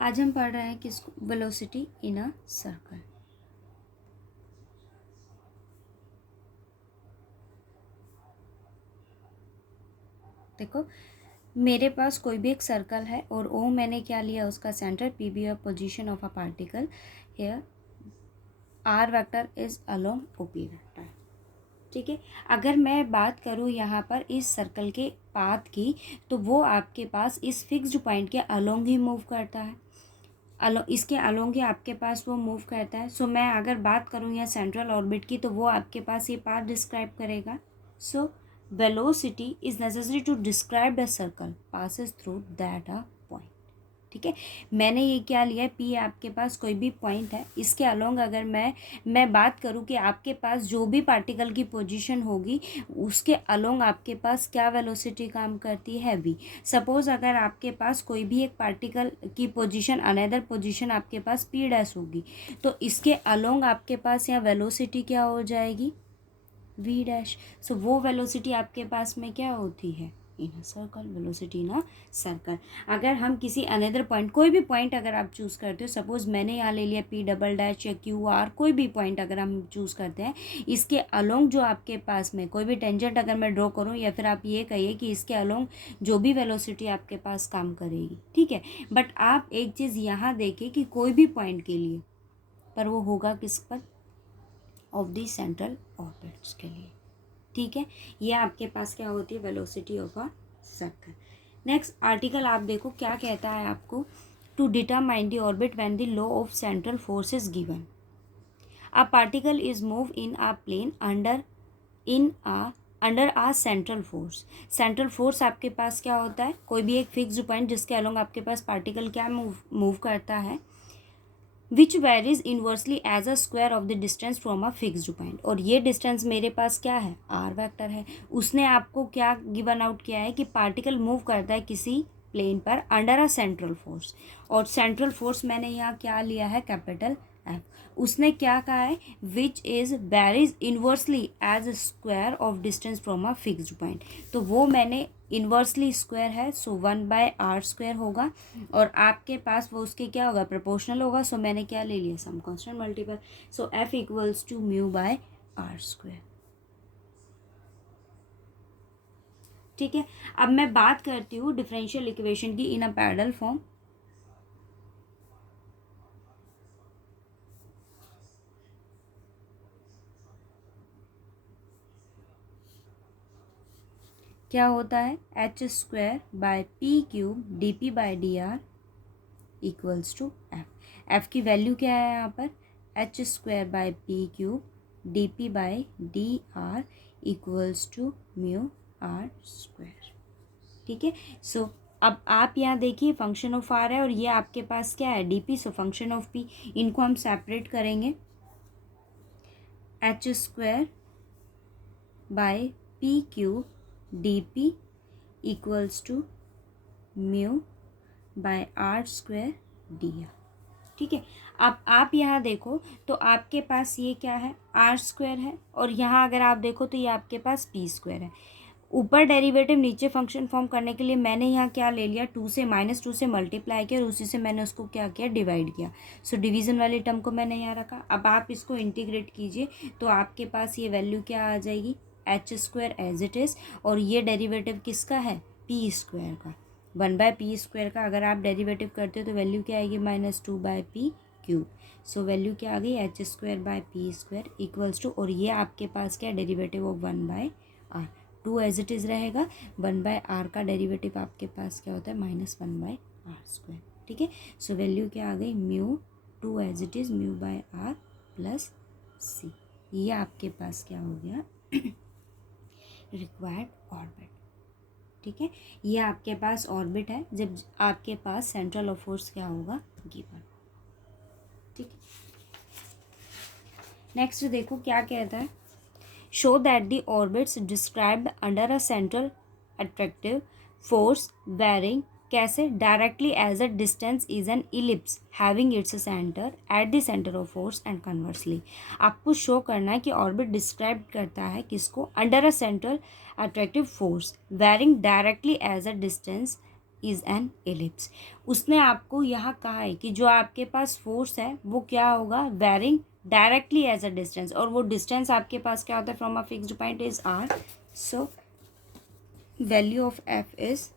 आज हम पढ़ रहे हैं किसको, वेलोसिटी इन अ सर्कल। देखो मेरे पास कोई भी एक सर्कल है और ओ मैंने क्या लिया, उसका centre, P B of position of a particle here, R vector is along O P vector. ठीक है, अगर मैं बात करूँ यहाँ पर इस सर्कल के पाथ की, तो वो आपके पास इस फिक्स्ड पॉइंट के अलोंग ही मूव करता है, इसके अलोंग ही आपके पास वो मूव करता है। सो मैं अगर बात करूँ यहाँ सेंट्रल ऑर्बिट की, तो वो आपके पास ये पाथ डिस्क्राइब करेगा। So velocity is necessary to describe the circle passes through that a point. ठीक है, मैंने ये क्या लिया है, पी आपके पास कोई भी पॉइंट है, इसके अलोंग अगर मैं बात करूँ कि आपके पास जो भी पार्टिकल की पोजीशन होगी, उसके अलोंग आपके पास क्या वेलोसिटी काम करती है, वी। सपोज अगर आपके पास कोई भी एक पार्टिकल की पोजीशन, अनदर पोजीशन आपके पास पी डैश होगी, तो इसके अलोंग आपके पास यहाँ वेलोसिटी क्या हो जाएगी, वी डैश। सो वो वेलोसिटी आपके पास में क्या होती है, in a circle, velocity in a circle. अगर हम किसी अनदर पॉइंट, कोई भी पॉइंट अगर आप चूज़ करते हो, सपोज मैंने यहाँ ले लिया पी डबल डैश या क्यू आर, कोई भी पॉइंट अगर हम चूज़ करते हैं, इसके अलोंग जो आपके पास में कोई भी टेंजेंट अगर मैं ड्रॉ करूँ, या फिर आप ये कहिए कि इसके अलोंग जो भी वेलोसिटी आपके पास काम करेगी। ठीक है, बट आप एक चीज़ यहाँ देखिए कि कोई भी पॉइंट के लिए, पर वो होगा किस पर, ऑफ दी सेंट्रल ऑर्बिट्स के लिए। ठीक है, ये आपके पास क्या होती है, velocity of a circle. Next article आप देखो क्या कहता है आपको, to determine the orbit when the law of central force is given, a particle is move in a plane under a central force. Central force आपके पास क्या होता है, कोई भी एक फिक्स्ड पॉइंट जिसके अलोंग आपके पास पार्टिकल क्या मूव करता है, which varies inversely as a square of the distance from a fixed point. और ये डिस्टेंस मेरे पास क्या है, आर वेक्टर है। उसने आपको क्या गिवन आउट किया है कि पार्टिकल मूव करता है किसी प्लेन पर अंडर अ सेंट्रल फोर्स, और सेंट्रल फोर्स मैंने यहाँ क्या लिया है, कैपिटल एफ। उसने क्या कहा है, which is varies inversely as a square of distance from a fixed point. तो वो मैंने इन्वर्सली स्क्वायर है, सो 1/r स्क्वायर होगा, और आपके पास वो उसके क्या होगा, प्रोपोर्शनल होगा। सो मैंने क्या ले लिया, some constant multiple. So F equals to μ/r square. ठीक है, अब मैं बात करती हूँ डिफरेंशियल इक्वेशन की इन अ पैरेलल फॉर्म। क्या होता है, h² /p³ dp/dr equals to F. F की वैल्यू क्या है यहाँ पर, h² /p³ dp/dr equals to μr²। ठीक है, सो अब आप यहाँ देखिए फंक्शन ऑफ आर है और ये आपके पास क्या है, DP. So function of P, इनको हम सेपरेट करेंगे, h² /p³ equals to μ/r²dr। ठीक है, अब आप यहाँ देखो तो आपके पास ये क्या है, r² है, और यहाँ अगर आप देखो तो ये आपके पास p² है। ऊपर डेरिवेटिव नीचे फंक्शन फॉर्म करने के लिए मैंने यहाँ क्या ले लिया, -2 से मल्टीप्लाई किया और उसी से मैंने उसको क्या किया, डिवाइड किया। सो डिवीजन वाली टर्म को मैंने यहाँ रखा। अब आप इसको इंटीग्रेट कीजिए तो आपके पास ये वैल्यू क्या आ जाएगी, h² एज इट इज़, और ये डेरिवेटिव किसका है, p² का। 1/p² का अगर आप डेरिवेटिव करते हो तो वैल्यू क्या आएगी, -2/p³। सो वैल्यू क्या आ गई, h² इक्वल्स टू, और ये आपके पास क्या, derivative of 1/r। 2 as it is रहेगा, 1/r का डेरिवेटिव आपके पास क्या होता है, -1/r²। ठीक है, सो वैल्यू क्या आ गई, μ2 as it is μ/r plus c। ये आपके पास क्या हो गया, रिक्वायर्ड ऑर्बिट। ठीक है, ये आपके पास ऑर्बिट है जब आपके पास सेंट्रल ऑफ फोर्स क्या होगा, गिवन। ठीक है, नेक्स्ट देखो क्या कहता है, show that the orbits described under a central attractive force varying कैसे, directly as a distance is an ellipse having its center at the center of force and conversely। आपको शो करना है कि ऑर्बिट डिस्क्राइब करता है किसको, under a central attractive force varying directly as a distance is an ellipse. उसने आपको यहाँ कहा है कि जो आपके पास फोर्स है वो क्या होगा, varying directly as a distance, और वो डिस्टेंस आपके पास क्या होता है from a fixed point is R. So value of F is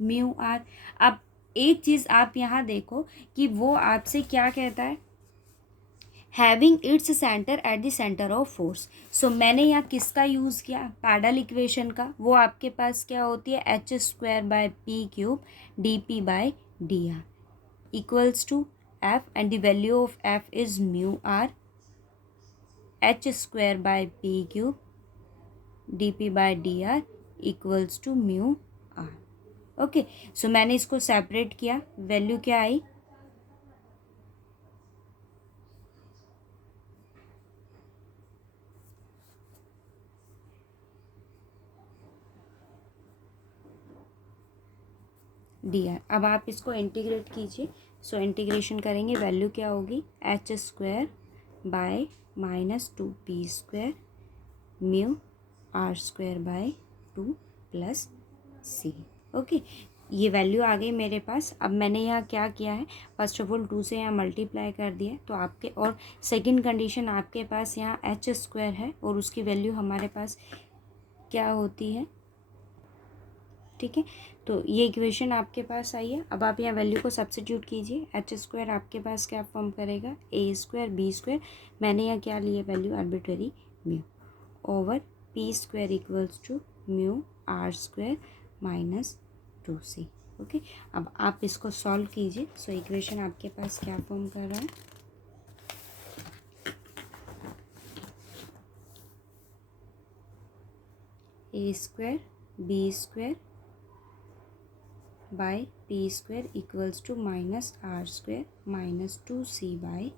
mu R. अब एक चीज आप यहाँ देखो कि वो आपसे क्या कहता है, having its centre at the centre of force. So मैंने यहाँ किसका यूज़ किया, पैडल इक्वेशन का। वो आपके पास क्या होती है, h square by p cube d p by d r equals to f, and the value of F is mu r, h square by p cube d p by d r equals to mu r. Okay, so मैंने इसको separate किया, value क्या आई, D R. अब आप इसको integrate कीजिए। So integration करेंगे, value क्या होगी, H square by minus 2p² mu R square by 2 plus C. Okay, ये वैल्यू आ गई मेरे पास। अब मैंने यहाँ क्या किया है, फर्स्ट ऑफ ऑल 2 से यहाँ मल्टीप्लाई कर दिया, तो आपके, और सेकंड कंडीशन आपके पास यहाँ एच स्क्वायर है और उसकी वैल्यू हमारे पास क्या होती है, ठीक है। तो ये इक्वेशन आपके पास आई है। अब आप यहाँ वैल्यू को सब्स्टिट्यूट कीजिए, एच स्क्वायर आपके पास क्या फॉर्म करेगा, ए स्क्वायर बी स्क्वायर, मैंने यहाँ क्या लिया value, arbitrary mu, over P square equals to mu R square minus 2c। Okay, अब आप इसको सॉल्व कीजिए। सो इक्वेशन आपके पास क्या फॉर्म कर रहा है, a square b square by p square equals to minus r square minus 2c by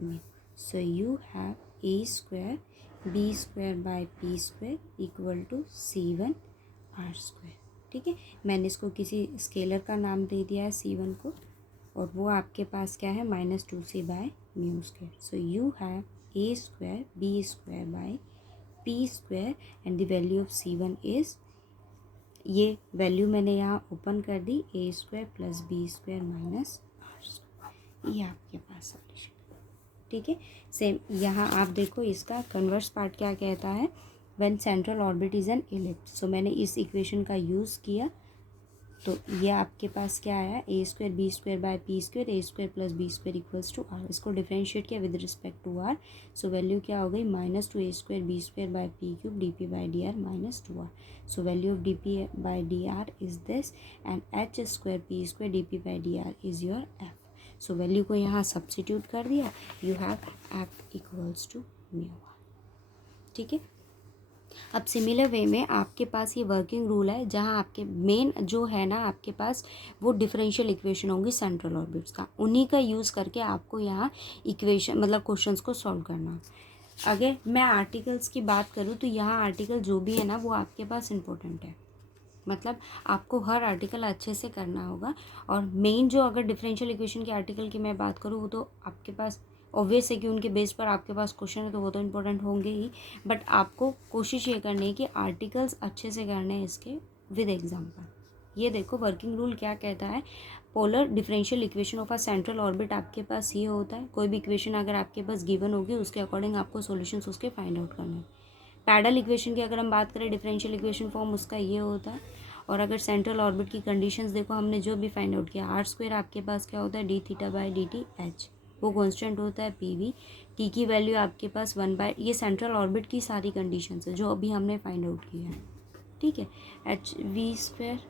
mu. So you have a square b square by p square equal to c1 r square. ठीक है, मैंने इसको किसी scalar का नाम दे दिया है c1 को, और वो आपके पास क्या है, minus 2c by mu square. So you have a square b square by p square and the value of c1 is, ये वैल्यू मैंने यहाँ ओपन कर दी, a square plus b square minus r square. ये आपके पास सॉल्यूशन, ठीक है। सेम यहाँ आप देखो, इसका कन्वर्स पार्ट क्या कहता है, when central orbit is an ellipse. So मैंने इस इक्वेशन का यूज़ किया, तो ये आपके पास क्या आया, a square b square by p square a square plus b square equals to r. इसको डिफ्रेंशिएट किया with respect to r. So value क्या हो गई, minus 2 a square b square by p cube d p by d r minus 2 r. So value of d p by d r is this, and h square p square d p by d r is your F. So value को यहाँ substitute कर दिया, you have F equals to mu R. ठीक है, अब similar way में आपके पास ये वर्किंग रूल है, जहाँ आपके मेन जो है ना आपके पास, वो डिफरेंशियल इक्वेशन होंगी सेंट्रल ऑर्बिट्स का, उन्हीं का यूज़ करके आपको यहाँ इक्वेशन मतलब क्वेश्चंस को सॉल्व करना। अगर मैं आर्टिकल्स की बात करूँ तो यहाँ आर्टिकल जो भी है ना वो आपके पास इम्पोर्टेंट है, मतलब आपको हर आर्टिकल अच्छे से करना होगा। और मेन जो, अगर डिफरेंशियल इक्वेशन के आर्टिकल की मैं बात करूँ, वो तो आपके पास ऑब्वियस है कि उनके बेस पर आपके पास क्वेश्चन है, तो वो तो इम्पोर्टेंट होंगे ही, बट आपको कोशिश ये करनी है कि आर्टिकल्स अच्छे से करने हैं इसके विद एग्जाम्पल। ये देखो वर्किंग रूल क्या कहता है, polar differential equation of a central orbit आपके पास ये होता है, कोई भी इक्वेशन अगर आपके पास गिवन होगी उसके अकॉर्डिंग आपको सॉल्यूशंस उसके फाइंड आउट करने हैं। पैडल इक्वेशन की अगर हम बात करें, डिफरेंशियल इक्वेशन फॉर्म उसका ये होता है। और अगर सेंट्रल ऑर्बिट की कंडीशंस देखो, हमने जो भी फाइंड आउट किया, आर स्क्वायर आपके पास क्या होता है, D theta by D T H, वो कांस्टेंट होता है पी वी, टी की वैल्यू आपके पास 1/, ये सेंट्रल ऑर्बिट की सारी कंडीशंस है जो अभी हमने फाइंड आउट किया है। ठीक है, h v square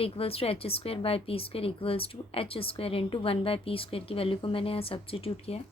equals to h square by p square equals to h square into 1/p square की वैल्यू को मैंने यहाँ सब्सटीट्यूट किया है,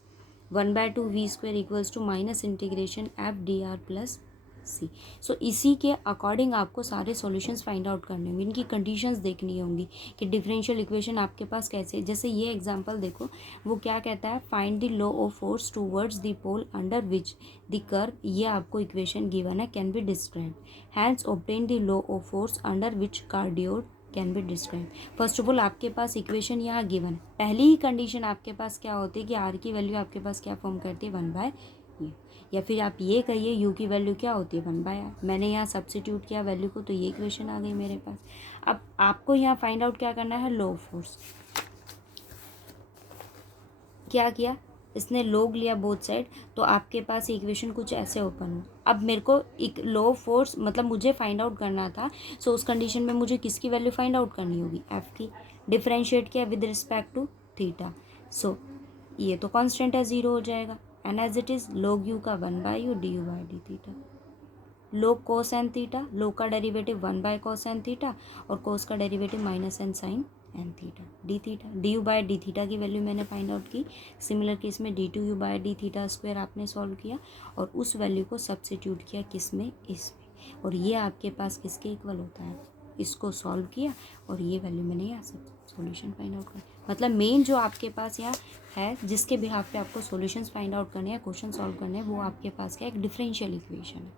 1/2 v square equals to minus integration f d r plus c. So इसी के according आपको सारे सॉल्यूशंस फाइंड आउट करने होंगे, इनकी कंडीशंस देखनी होंगी कि डिफरेंशियल इक्वेशन आपके पास कैसे, जैसे ये एग्जांपल देखो, वो क्या कहता है, find the law of force towards the pole under which the curve, ये आपको इक्वेशन गिवन है, can be describe, hence obtain the law of force under which cardioid can be describe. First of all आपके पास equation यहाँ given है, पहली ही condition आपके पास क्या होती है कि आर की वैल्यू आपके पास क्या फॉर्म करती है, 1/, या फिर आप ये कहिए यू की वैल्यू क्या होती है 1/r। मैंने यहाँ सब्स्टिट्यूट किया वैल्यू को तो ये इक्वेशन आ गई मेरे पास। अब आपको यहाँ फाइंड आउट क्या करना है, लॉग फोर्स। क्या किया इसने, लॉग लिया बोथ साइड, तो आपके पास इक्वेशन कुछ ऐसे ओपन हो। अब मेरे को एक लॉग फोर्स मतलब मुझे फाइंड आउट करना था, सो उस कंडीशन में मुझे किसकी वैल्यू फाइंड आउट करनी होगी, एफ की। डिफरेंशिएट किया with respect to theta, so ये तो कांस्टेंट है, 0 हो जाएगा। And as it is log u का 1/u du/d theta. log cos n theta, log का डेरिवेटिव 1/cos n थीटा और cos का derivative -n sin n theta d theta. du/d theta की वैल्यू मैंने फाइंड आउट की। Similar case में d2u/d theta square आपने solve किया और उस वैल्यू को सब्स्टिट्यूट किया किस में, इसमें, और ये आपके पास किसके इक्वल होता है, इसको सॉल्व किया और ये वैल्यू मैंने यहाँ से सॉल्यूशन फाइंड आउट कर। मतलब मेन जो आपके पास यहाँ है जिसके बिहाफ पे आपको सॉल्यूशंस फाइंड आउट करने हैं, क्वेश्चन सॉल्व करने हैं, वो आपके पास क्या एक डिफरेंशियल इक्वेशन है,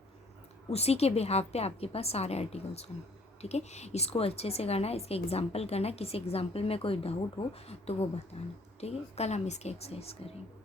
उसी के बिहाफ पे आपके पास सारे आर्टिकल्स हों। ठीक है, इसको अच्छे से करना है, इसके एग्जाम्पल करना है, किसी एग्जाम्पल में कोई डाउट हो तो वो बताना। ठीक है, कल हम इसके एक्सरसाइज करेंगे।